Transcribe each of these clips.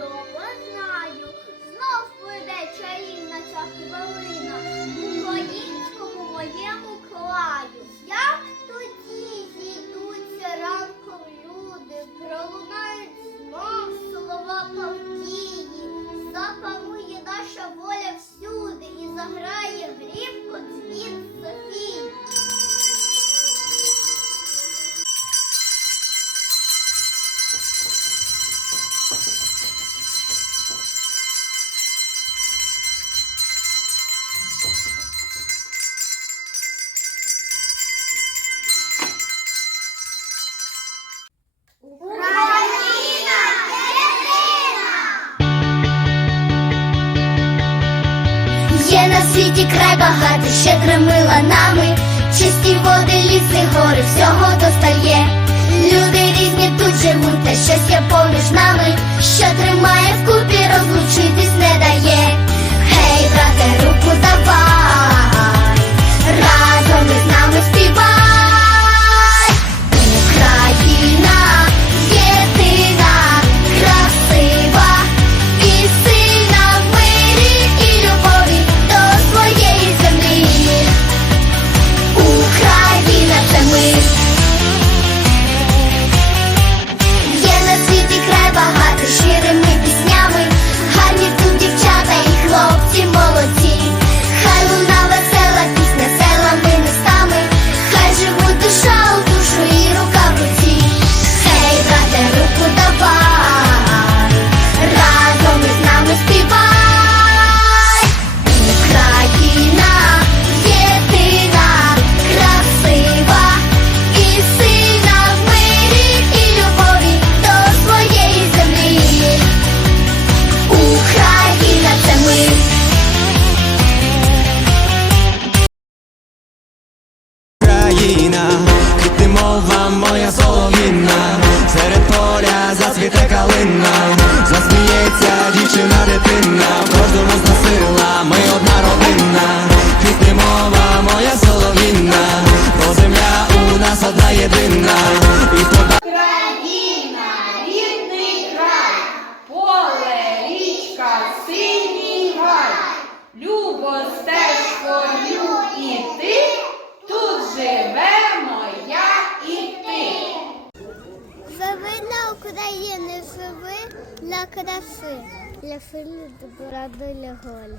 чудово знаю, знов прийде чарівна ця хвилина. в Українському моєму. Світі край багатий, щедрими нами, чисті води, ліси, гори, всього достає. Люди різні дитина, в кожному з нас сила, ми одна родина, квітне мова моя солов'їна, бо земля у нас одна єдина, і пода Країна, рідний край, поле, річка, синій гай, любо стежкою іти, тут живемо я і ти. Живи на Україні, живи для краси, для сили добра для голі.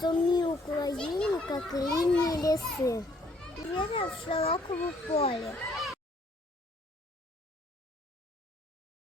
Сумні Україні, як лінні ліси. Віря в широкому полі,